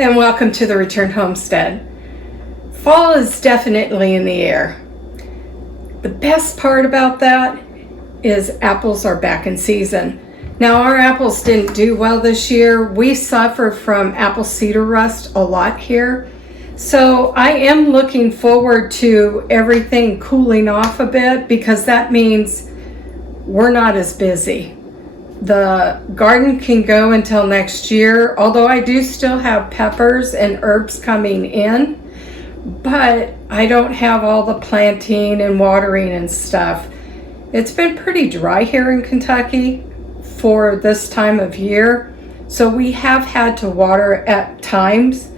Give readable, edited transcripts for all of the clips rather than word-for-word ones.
and welcome to the Returned Homestead. Fall is definitely in the air. The best part about that is apples are back in season. Now our apples didn't do well this year. We suffer from apple cedar rust a lot here. So I am looking forward to everything cooling off a bit because that means we're not as busy. The garden can go until next year, although I do still have peppers and herbs coming in, but I don't have all the planting and watering and stuff. It's been pretty dry here in Kentucky for this time of year, so we have had to water at times,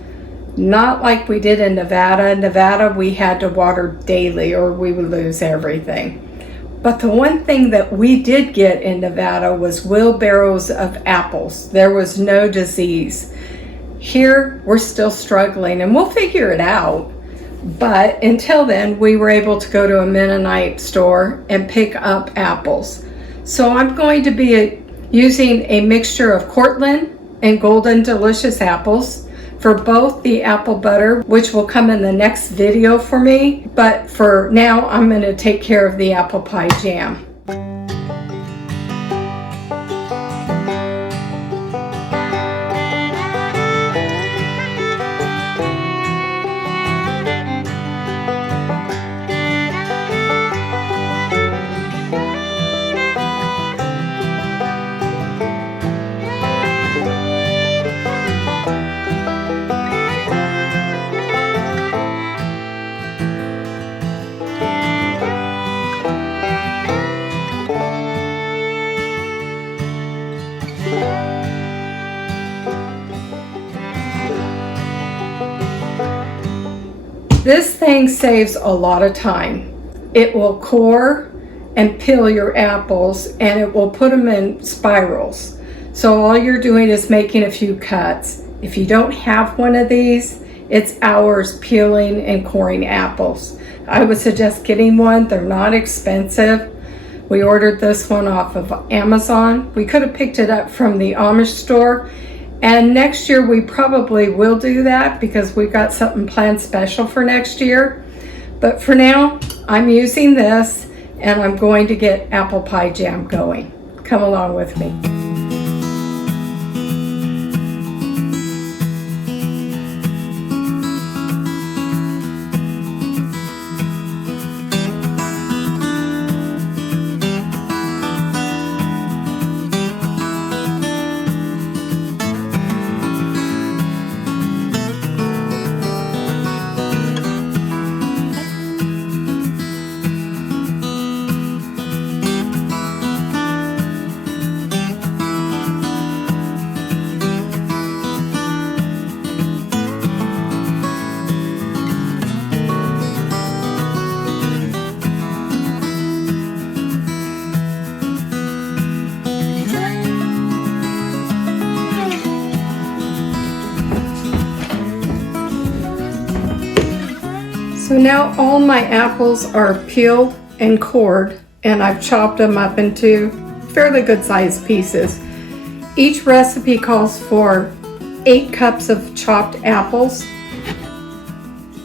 not like we did in Nevada. In Nevada, we had to water daily or we would lose everything. But the one thing that we did get in Nevada was wheelbarrows of apples. There was no disease. Here, we're still struggling and we'll figure it out. But until then, we were able to go to a Minenite store and pick up apples. So I'm going to be using a mixture of Courtland and Golden Delicious apples for both the apple butter, which will come in the next video for me. But for now, I'm going to take care of the apple pie jam. This thing saves a lot of time. It will core and peel your apples and it will put them in spirals. So all you're doing is making a few cuts. If you don't have one of these, it's hours peeling and coring apples. I would suggest getting one. They're not expensive. We ordered this one off of Amazon. We could have picked it up from the Amish store. And next year we probably will do that because we've got something planned special for next year. But for now, I'm using this and I'm going to get apple pie jam going. Come along with me. So now all my apples are peeled and cored and I've chopped them up into fairly good sized pieces. Each recipe calls for 8 cups of chopped apples,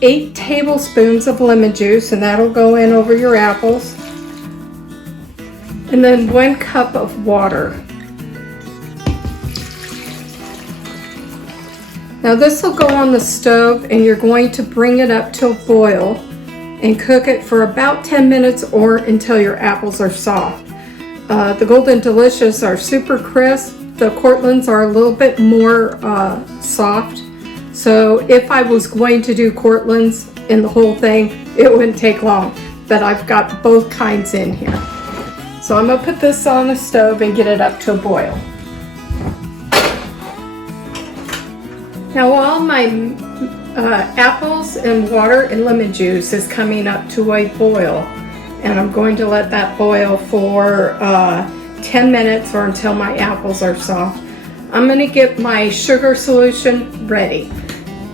8 tablespoons of lemon juice, and that'll go in over your apples, and then 1 cup of water. Now this will go on the stove and you're going to bring it up to a boil and cook it for about 10 minutes or until your apples are soft. The Golden Delicious are super crisp. The Courtlands are a little bit more soft. So if I was going to do Courtlands in the whole thing, it wouldn't take long. But I've got both kinds in here. So I'm gonna put this on the stove and get it up to a boil. Now while my apples and water and lemon juice is coming up to a boil, and I'm going to let that boil for 10 minutes or until my apples are soft, I'm going to get my sugar solution ready.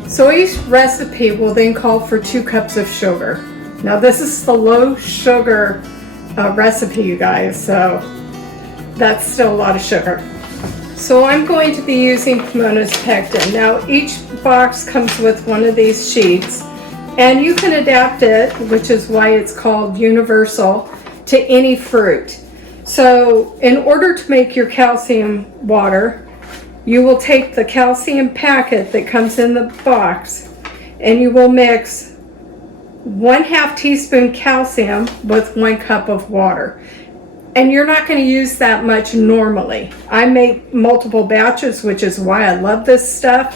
So each recipe will then call for 2 cups of sugar. Now this is the low sugar recipe, you guys, so that's still a lot of sugar. So I'm going to be using Pomona's pectin. Now each box comes with one of these sheets, and you can adapt it, which is why it's called universal, to any fruit. So in order to make your calcium water, you will take the calcium packet that comes in the box and you will mix 1/2 teaspoon calcium with 1 cup of water. And you're not going to use that much normally. I make multiple batches, which is why I love this stuff.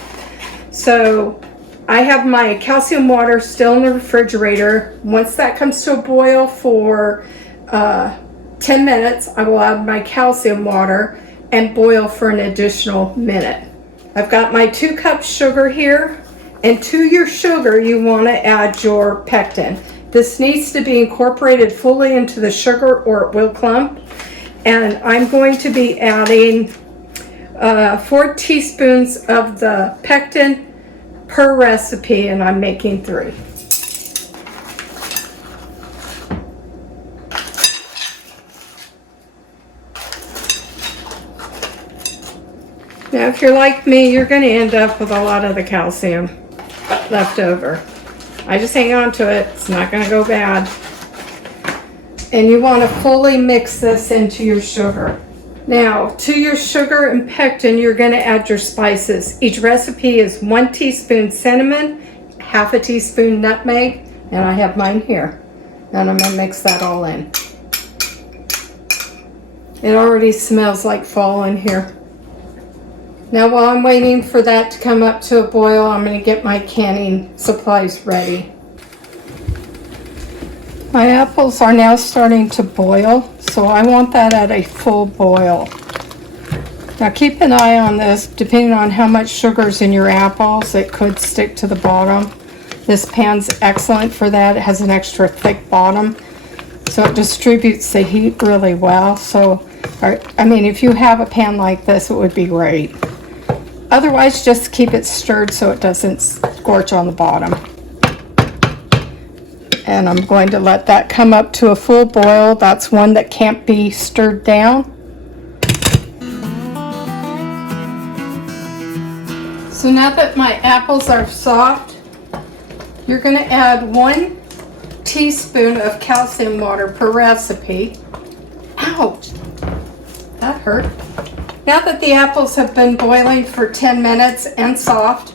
So I have my calcium water still in the refrigerator. Once that comes to a boil for 10 minutes, I will add my calcium water and boil for an additional minute. I've got my 2 cups sugar here, and to your sugar you want to add your pectin. This needs to be incorporated fully into the sugar or it will clump. And I'm going to be adding 4 teaspoons of the pectin per recipe, and I'm making 3. Now, if you're like me, you're going to end up with a lot of the calcium left over. I just hang on to it. It's not going to go bad. And you want to fully mix this into your sugar. Now, to your sugar and pectin, you're going to add your spices. Each recipe is 1 teaspoon cinnamon, 1/2 teaspoon nutmeg, and I have mine here. And I'm going to mix that all in. It already smells like fall in here. Now, while I'm waiting for that to come up to a boil, I'm going to get my canning supplies ready. My apples are now starting to boil, so I want that at a full boil. Now keep an eye on this. Depending on how much sugar's in your apples, it could stick to the bottom. This pan's excellent for that. It has an extra thick bottom, so it distributes the heat really well. So, I mean, if you have a pan like this, it would be great. Otherwise, just keep it stirred so it doesn't scorch on the bottom. And I'm going to let that come up to a full boil. That's one that can't be stirred down. So now that my apples are soft, you're going to add 1 teaspoon of calcium water per recipe. Ouch! That hurt. Now that the apples have been boiling for 10 minutes and soft,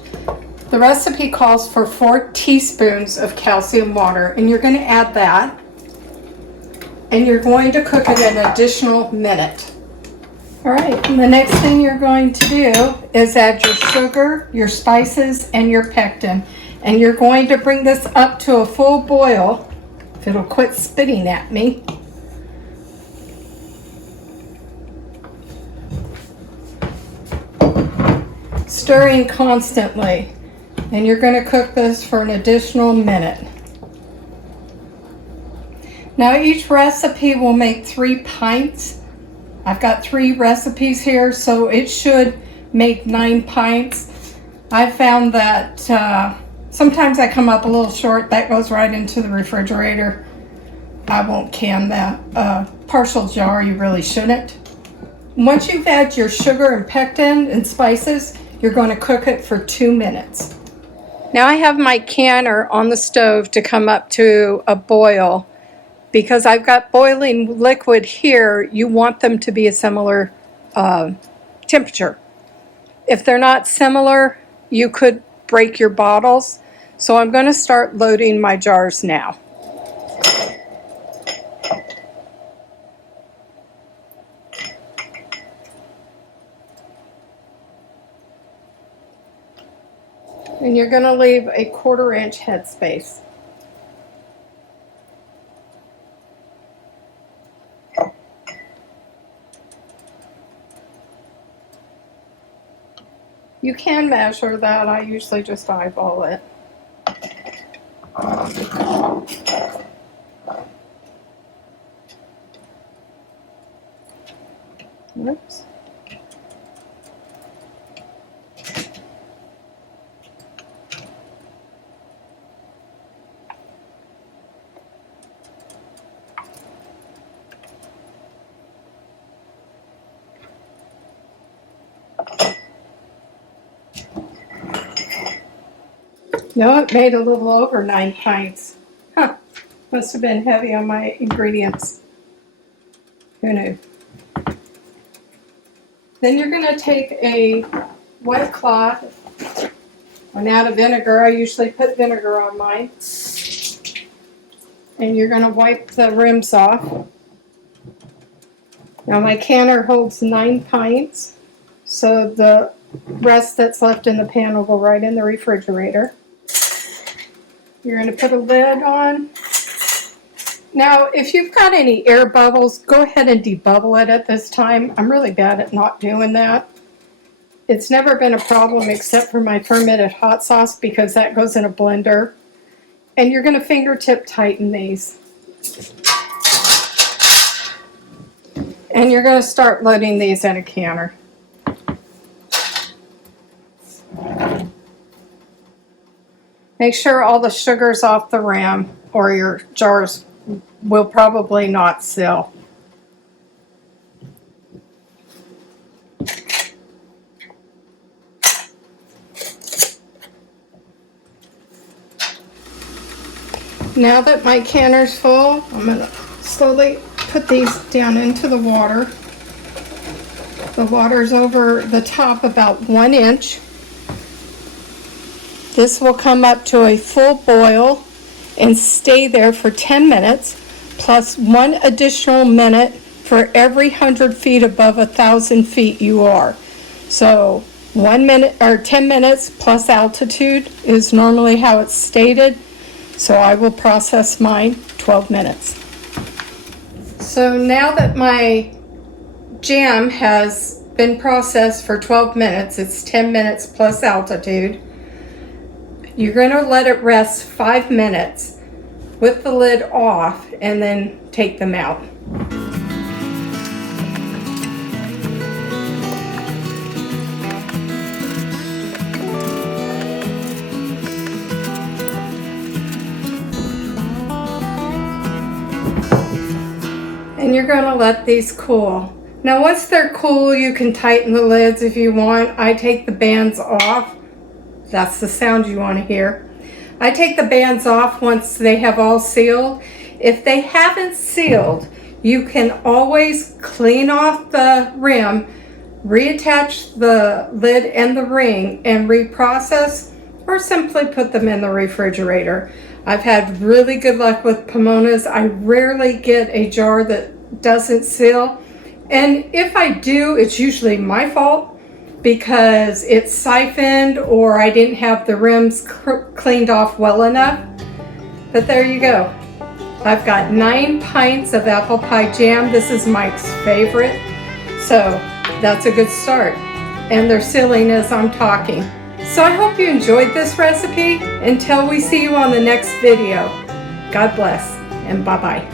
the recipe calls for 4 teaspoons of calcium water, and you're going to add that, and you're going to cook it an additional minute. All right, and the next thing you're going to do is add your sugar, your spices, and your pectin, and you're going to bring this up to a full boil. If it'll quit spitting at me. Stirring constantly, and you're going to cook this for an additional minute. Now each recipe will make 3 pints. I've got 3 recipes here, so it should make 9 pints. I found that sometimes I come up a little short. That goes right into the refrigerator. I won't can that. Partial jar, you really shouldn't. Once you've added your sugar and pectin and spices, you're going to cook it for 2 minutes. Now I have my canner on the stove to come up to a boil. Because I've got boiling liquid here, you want them to be a similar temperature. If they're not similar, you could break your bottles. So I'm going to start loading my jars now. And you're going to leave a 1/4 inch headspace. You can measure that. I usually just eyeball it. Oops. No, it made a little over 9 pints. Huh, must have been heavy on my ingredients. Who knew? Then you're going to take a wet cloth and add a vinegar. I usually put vinegar on mine. And you're going to wipe the rims off. Now my canner holds 9 pints, so the rest that's left in the pan will go right in the refrigerator. You're going to put a lid on. Now, if you've got any air bubbles, go ahead and debubble it at this time. I'm really bad at not doing that. It's never been a problem except for my fermented hot sauce because that goes in a blender. And you're going to fingertip tighten these. And you're going to start loading these in a canner. Make sure all the sugar's off the rim or your jars will probably not seal. Now that my canner's full, I'm going to slowly put these down into the water. The water's over the top about 1 inch. This will come up to a full boil and stay there for 10 minutes, plus 1 additional minute for every 100 feet above 1,000 feet you are. So 1 minute or 10 minutes plus altitude is normally how it's stated. So I will process mine 12 minutes. So now that my jam has been processed for 12 minutes, it's 10 minutes plus altitude. You're going to let it rest 5 minutes with the lid off and then take them out. And you're going to let these cool. Now once they're cool, you can tighten the lids if you want. I take the bands off. That's the sound you want to hear. I take the bands off once they have all sealed. If they haven't sealed, you can always clean off the rim, reattach the lid and the ring, and reprocess, or simply put them in the refrigerator. I've had really good luck with pomonas. I rarely get a jar that doesn't seal. And if I do, it's usually my fault because it's siphoned or I didn't have the rims cleaned off well enough. But there you go. I've got 9 pints of apple pie jam. This is Mike's favorite. So that's a good start. And they're sealing as I'm talking. So I hope you enjoyed this recipe. Until we see you on the next video, God bless and bye-bye.